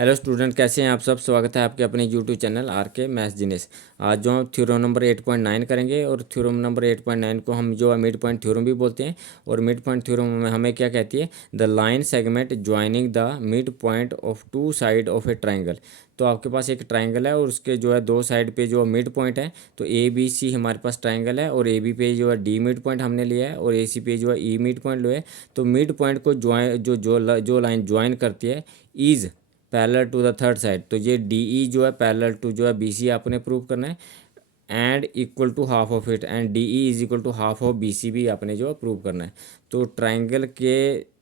Hello student, कैसे हैं आप सब। स्वागत है आपके अपने यूट्यूब चैनल आर के मैथ्स जीनियस। आज जो हम थ्योरम नंबर 8.9 करेंगे, और थ्योरम नंबर 8.9 को हम जो है मिड पॉइंट थ्योरम भी बोलते हैं। और मिड पॉइंट थ्योरम में हमें क्या कहती है, the line segment joining the midpoint of two side of a triangle. तो आपके पास एक ट्राइंगल है और उसके जो है दो साइड पे जो मिड पॉइंट है, तो ए बी सी हमारे पास ट्राइंगल है, और ए बी पे जो है डी मिड पॉइंट हमने लिया है, और ए सी पे जो है ई मिड पॉइंट लिया है। तो मिड पॉइंट को जो लाइन ज्वाइन करती है is parallel to the third side. तो ये डी ई जो है पैरेलल टू जो है बी सी आपने प्रूव करना है, and equal to half of it, and D E is equal to half of B C भी आपने जो है प्रूव करना है। तो ट्राइंगल के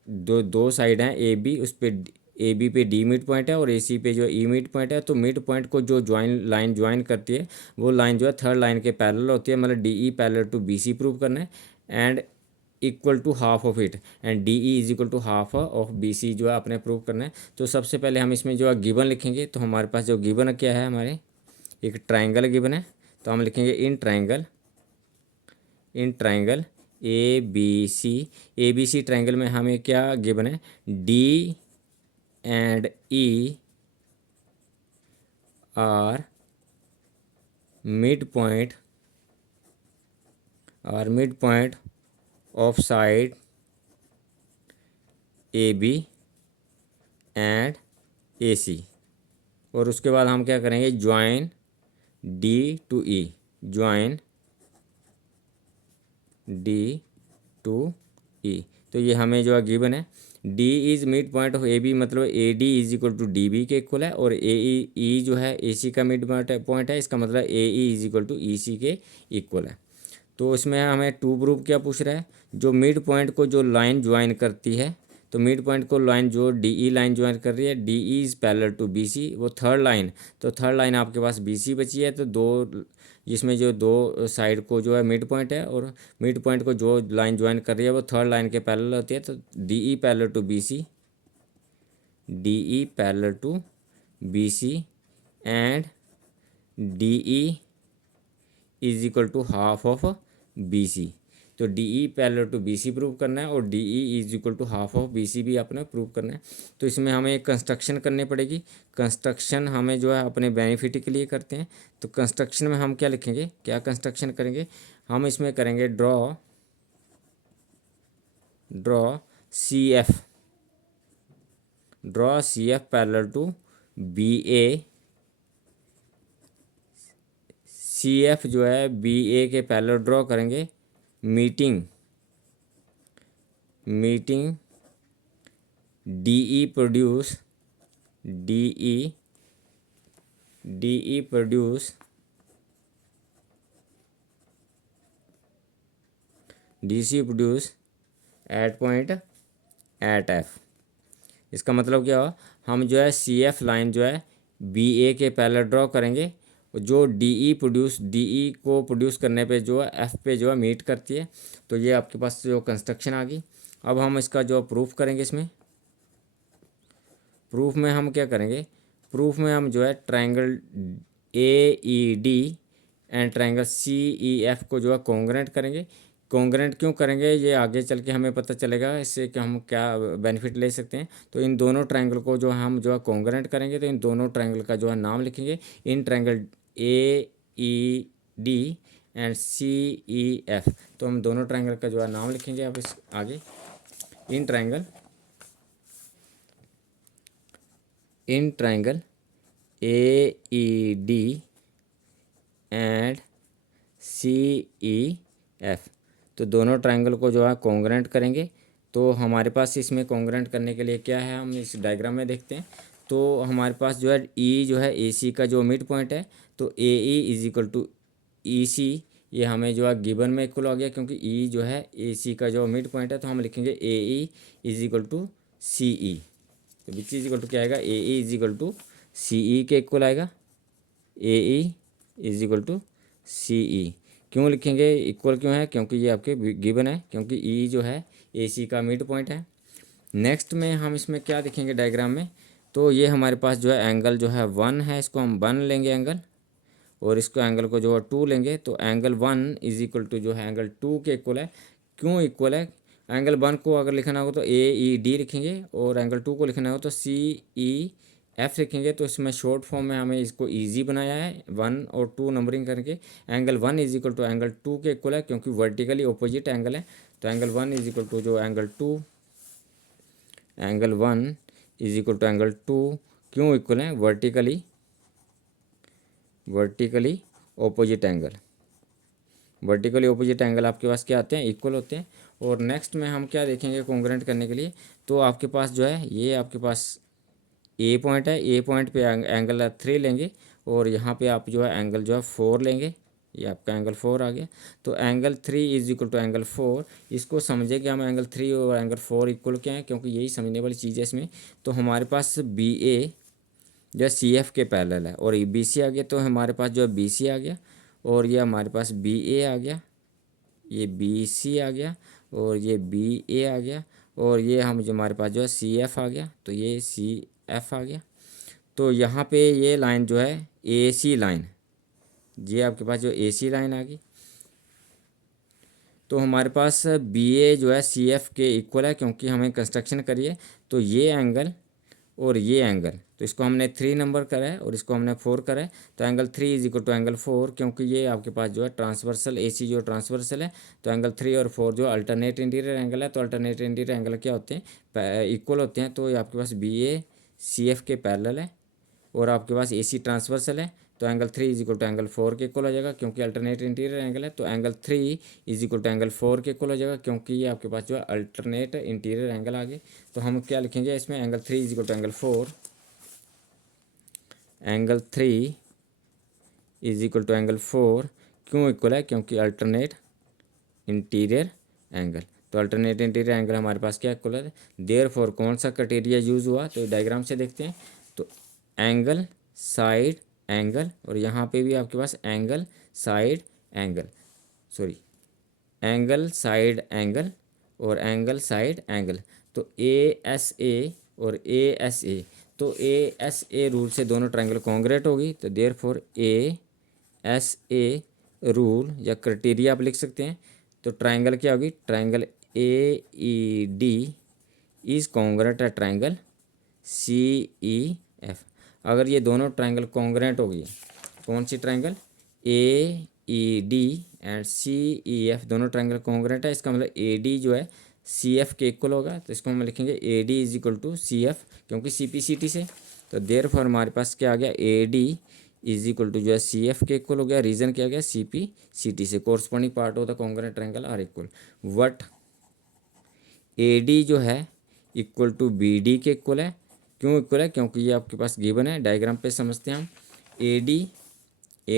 दो दो साइड हैं ए बी, उस पर ए बी पे डी मिड पॉइंट है और ए सी पे जो ई मिड पॉइंट है। तो मिड पॉइंट को जो लाइन ज्वाइन करती है वो लाइन जो है थर्ड लाइन के पैरेलल होती है, मतलब D E parallel to B C prove करना है, and equal to half of it, and D E is equal to half of B C जो है आपने प्रूव करना है। तो सबसे पहले हम इसमें जो है गिवन लिखेंगे। तो हमारे पास जो गिवन क्या है, हमारे एक ट्राइंगल गिवन है। तो हम लिखेंगे in triangle A B C triangle में हमें क्या गिवन है, D and E are midpoint of side A B and A C. और उसके बाद हम क्या करेंगे, join D to E, join D to E. तो ये हमें जो है गिवन है, D is midpoint of A B, मतलब A D is equal to D B के इक्वल है, और ए ई जो है ए सी का मिड पॉइंट है, इसका मतलब ए ई इज इक्वल टू ई सी के इक्वल है। तो इसमें हमें टू प्रूफ क्या पूछ रहा है, जो मिड पॉइंट को जो लाइन ज्वाइन करती है, तो मिड पॉइंट को लाइन जो डी ई लाइन ज्वाइन कर रही है, D E is parallel to B C, वो थर्ड लाइन। तो थर्ड लाइन आपके पास बी सी बची है, तो दो जिसमें जो दो साइड को जो है मिड पॉइंट है, और मिड पॉइंट को जो लाइन ज्वाइन कर रही है वो थर्ड लाइन के पैरेलल होती है। तो D E parallel to B C, D E parallel to B C, and D E is equal to half of B C. तो D E parallel to B C prove करना है, और D E is equal to half of B C भी अपने prove करना है। तो इसमें हमें एक कंस्ट्रक्शन करनी पड़ेगी। कंस्ट्रक्शन हमें जो है अपने बेनिफिट के लिए करते हैं। तो कंस्ट्रक्शन में हम क्या लिखेंगे, क्या कंस्ट्रक्शन करेंगे, हम इसमें करेंगे draw C F, parallel to B A. C F जो है बी ए के पैरेलल ड्रॉ करेंगे, meeting D E produce at point at F. इसका मतलब क्या हुआ, हम जो है सी एफ लाइन जो है बी ए के पैरेलल ड्रॉ करेंगे, जो डी ई को प्रोड्यूस करने पे जो है एफ पे जो है मीट करती है। तो ये आपके पास जो कंस्ट्रक्शन आ गई। अब हम इसका जो प्रूफ करेंगे, इसमें प्रूफ में हम क्या करेंगे, प्रूफ में हम जो है triangle A E D and triangle C E F को जो है कॉन्ग्रेंट करेंगे। कॉन्ग्रेंट क्यों करेंगे, ये आगे चल के हमें पता चलेगा, इससे कि हम क्या बेनिफिट ले सकते हैं। तो इन दोनों ट्राइंगल को जो हम जो है कॉन्ग्रेंट करेंगे, तो इन दोनों ट्राइंगल का जो है नाम लिखेंगे, in triangle A E D and C E F. तो हम दोनों ट्राइंगल का जो है नाम लिखेंगे अब इस आगे, in triangle A E D and C E F. तो दोनों ट्राइंगल को जो है कॉन्ग्रेंट करेंगे। तो हमारे पास इसमें कॉन्ग्रेंट करने के लिए क्या है, हम इस डायग्राम में देखते हैं। तो हमारे पास जो है ई जो है ए सी का जो मिड पॉइंट है, तो ए ई इज इक्वल टू ई सी, ये हमें जो है गिवन में इक्वल हो गया, क्योंकि ई जो है ए सी का जो मिड पॉइंट है। तो हम लिखेंगे ए ई इज इक्वल टू सी ई। तो विच इज इक्वल टू क्या आएगा, ए ई इज इक्वल टू सी ई के इक्वल आएगा, ए ई इज इक्वल टू सी ई। क्यों लिखेंगे इक्वल, क्यों है, क्योंकि ये आपके गिवन है, क्योंकि ई जो है ए सी का मिड पॉइंट है। नेक्स्ट में हम इसमें क्या देखेंगे डायग्राम में, तो ये हमारे पास जो है एंगल जो है 1 है, इसको हम 1 लेंगे एंगल, और इसको एंगल को जो है 2 लेंगे। तो एंगल 1 इज इक्वल टू जो है एंगल 2 के इक्वल है। क्यों इक्वल है, एंगल 1 को अगर लिखना हो तो ए ई डी लिखेंगे, और एंगल 2 को लिखना हो तो सी ई एफ लिखेंगे तो इसमें शॉर्ट फॉर्म में हमें इसको इजी बनाया है 1 और 2 नंबरिंग करके। Angle 1 is equal to angle 2 के इक्वल है, क्योंकि वर्टिकली ऑपोजिट एंगल है। तो एंगल 1 इज इक्वल टू जो angle 1 is equal to angle 2 क्यों इक्वल है? Vertically opposite angle. Vertically opposite angle आपके पास क्या आते हैं? इक्वल होते हैं। और नेक्स्ट में हम क्या देखेंगे कॉन्ग्रुएंट करने के लिए? तो आपके पास जो है ये आपके पास ए पॉइंट है, ए पॉइंट पे एंगल 3 लेंगे और यहाँ पे आप जो है एंगल जो है 4 लेंगे। ये आपका एंगल 4 आ गया। तो angle 3 is equal to angle 4। इसको समझे कि हम एंगल 3 और एंगल 4 इक्वल क्या है, क्योंकि यही समझने वाली चीज़ है इसमें। तो हमारे पास बी ए जो है सी एफ के पैरेलल है और बी सी आ गया, तो हमारे पास जो है बी सी आ गया और ये हमारे पास बी ए आ गया, ये बी सी आ गया और ये बी ए आ गया और ये हम जो हमारे पास जो है सी एफ आ गया, तो ये सी एफ आ गया। तो यहाँ पे ये लाइन जो है ए सी लाइन, ये आपके पास जो ए सी लाइन आ गई। तो हमारे पास बी ए जो है सी एफ के इक्वल है, क्योंकि हमें कंस्ट्रक्शन करिए। तो ये एंगल और ये एंगल, तो इसको हमने 3 नंबर करा है और इसको हमने 4 करा है। तो angle 3 is equal to angle 4, क्योंकि ये आपके पास जो है ट्रांसवर्सल ए सी जो ट्रांसवर्सल है। तो एंगल 3 और 4 जो अल्टरनेट इंटीरियर एंगल है, तो अल्टरनेट इंटीरियर एंगल क्या होते हैं? इक्वल होते हैं। तो ये आपके पास बी ए सी एफ के पैरेलल है और आपके पास ए सी ट्रांसवर्सल है। तो angle 3 is equal to angle 4 के इक्वल हो जाएगा, क्योंकि अल्टरनेट इंटीरियर एंगल है। तो angle 3 is equal to angle 4 के इक्वल हो जाएगा, क्योंकि ये आपके पास जो है अल्टरनेट इंटीरियर एंगल आ गए। तो हम क्या लिखेंगे इसमें? Angle 3 is equal to angle 4। Angle 3 is equal to angle 4 क्यों इक्वल है? क्योंकि अल्टरनेट इंटीरियर एंगल। तो अल्टरनेट इंटीरियर एंगल हमारे पास क्या इक्वल है? देयरफॉर कौन सा क्राइटेरिया यूज हुआ? तो डायग्राम से देखते हैं। तो एंगल साइड एंगल, और यहाँ पे भी आपके पास angle side angle, sorry angle side angle और एंगल साइड एंगल। तो ए एस ए और ए एस ए, तो ए एस ए रूल से दोनों ट्रायंगल कॉन्ग्रुएंट होगी। तो therefore A S A rule या क्राइटेरिया आप लिख सकते हैं। तो ट्रायंगल क्या होगी? Triangle A E D is congruent है ट्रायंगल सी ई एफ। अगर ये दोनों ट्रायंगल कॉन्ग्रुएंट होगी, कौन सी triangle? A E D and C E F दोनों ट्रायंगल कॉन्ग्रुएंट है, इसका मतलब ए डी जो है सी एफ के इक्वल होगा। तो इसको हम लिखेंगे A D is equal to C F, क्योंकि सी पी सी टी से। तो देयरफॉर हमारे पास क्या आ गया? A D is equal to जो है सी एफ के इक्वल हो गया। रीजन क्या गया? सी पी सी टी से corresponding part of the congruent triangle are equal. What A D जो है इक्वल टू बी डी के इक्वल है। क्यों इक्वल है? क्योंकि ये आपके पास गिवन है। डायग्राम पे समझते हैं हम। A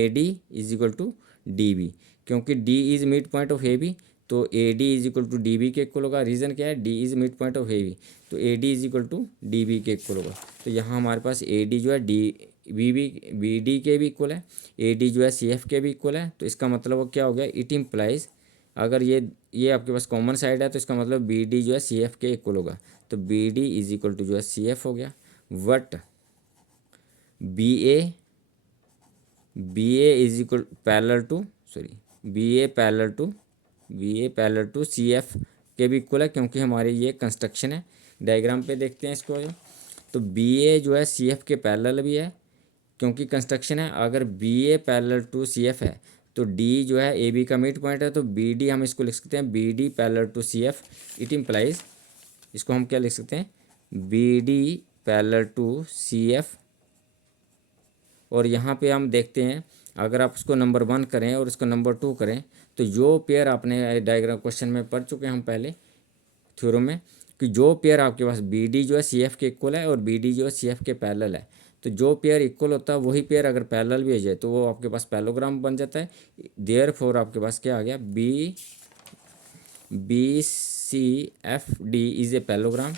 D is equal to D B, क्योंकि D is midpoint of A B, तो A D is equal to D B के इक्वल होगा। रीज़न क्या है? D is midpoint of A B, तो A D is equal to D B के equal होगा। तो यहाँ हमारे पास ए डी जो है बी डी के भी इक्वल है, ए डी जो है सी एफ के भी इक्वल है। तो इसका मतलब वो क्या हो गया? इट इम्प्लाइज, अगर ये आपके पास कॉमन साइड है तो इसका मतलब बी डी जो है सी एफ के इक्वल होगा। तो B D is equal to जो है सी एफ हो गया। What B A is equal parallel to, sorry B A parallel to C F के भी इक्वल है, क्योंकि हमारी ये कंस्ट्रक्शन है। डायग्राम पे देखते हैं इसको। तो बी ए जो है सी एफ के पैरेलल भी है, क्योंकि कंस्ट्रक्शन है। अगर B A parallel to C F है तो डी जो है ए बी का मिड पॉइंट है, तो बी डी हम इसको लिख सकते हैं B D parallel to C F. It implies, इसको हम क्या लिख सकते हैं? B D parallel to C F. और यहाँ पे हम देखते हैं, अगर आप उसको नंबर 1 करें और इसको नंबर 2 करें, तो जो पेयर आपने डायग्राम क्वेश्चन में पढ़ चुके हैं हम पहले थ्योरम में, कि जो पेयर आपके पास बी डी जो है सी एफ के इक्वल है और बी डी जो है सी एफ के पैरेलल है, तो जो पेयर इक्वल होता है वही पेयर अगर पैरेलल भी हो जाए तो वो आपके पास पैरेललोग्राम बन जाता है। देयरफॉर आपके पास क्या आ गया? B C F D is a parallelogram.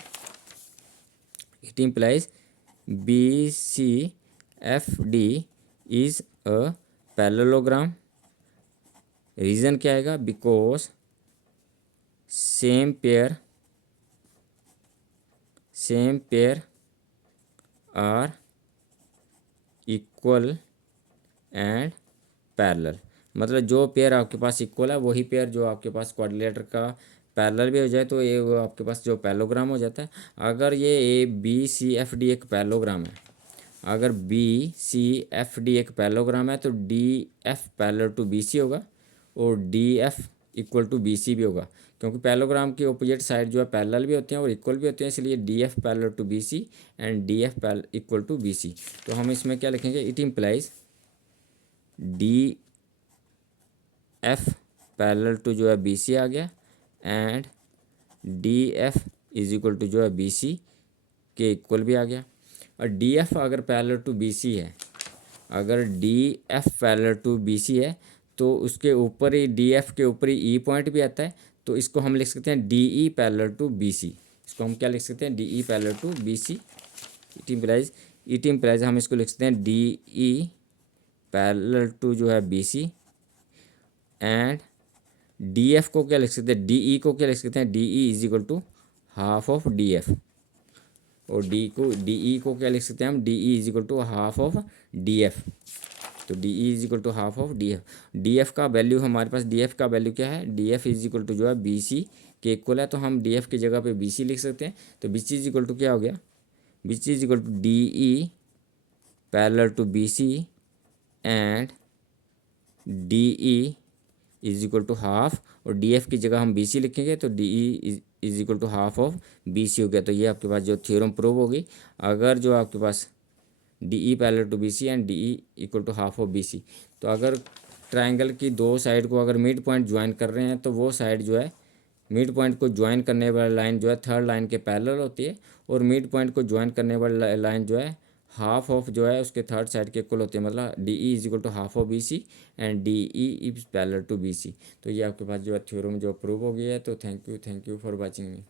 It implies B C F D is a parallelogram. Reason क्या आएगा? Because same pair are equal and parallel. मतलब जो पेयर आपके पास इक्वल है वही पेयर जो आपके पास क्वाड्रिलेटर का पैरेलल भी हो जाए तो ये आपके पास जो पैरेललोग्राम हो जाता है। अगर ये A B C F D एक पैरेललोग्राम है अगर बी सी एफ डी एक पैरेललोग्राम है तो D F parallel to B C होगा और D F equal to B C भी होगा, क्योंकि पैरेललोग्राम की अपोजिट साइड जो है पैरेलल भी होते हैं और इक्वल भी होते हैं, इसलिए D F parallel to B C and D F equal to B C. तो हम इसमें क्या लिखेंगे, it implies D F parallel to जो है बी सी आ गया and D F is equal to जो है बी सी के इक्वल भी आ गया। और डी एफ अगर पैरेलल टू बी सी है, अगर D F parallel to B C है तो उसके ऊपर ही डी एफ के ऊपर ही ई पॉइंट भी आता है, तो इसको हम लिख सकते हैं D E parallel to B C. इसको हम क्या लिख सकते हैं, D E parallel to B C. It implies हम इसको लिख सकते हैं डी ई पैरेलल टू जो है B C and D F को क्या लिख सकते हैं, डी ई को क्या लिख सकते हैं, D E is equal to half of D F. और डी ई को क्या लिख सकते हैं हम, D E is equal to half of D F. तो D E is equal to half of D F. D F का value हमारे पास, डी एफ का वैल्यू क्या है, D F is equal to जो है बी सी के इक्वल है, तो हम डी एफ की जगह पे बी सी लिख सकते हैं। तो B C is equal to क्या हो गया, B C is equal to D E parallel to B C and D E is equal to half, और डी एफ की जगह हम बी सी लिखेंगे तो D E is equal to half of B C हो गया। तो ये आपके पास जो थ्योरम प्रूव होगी, अगर जो आपके पास D E parallel to B C and D E equal to half of B C, तो अगर ट्राइंगल की दो साइड को अगर मिड पॉइंट ज्वाइन कर रहे हैं तो वो साइड जो है मिड पॉइंट को ज्वाइन करने वाली लाइन जो है थर्ड लाइन के पैरेलल होती है, और मिड पॉइंट को ज्वाइन करने वाली लाइन जो है हाफ ऑफ जो है उसके थर्ड साइड के इक्वल होती है, मतलब D E is equal to half of B C and D E is parallel to B C. तो ये आपके पास जो है थ्योरम जो प्रूव हो गया है। तो thank you for watching me.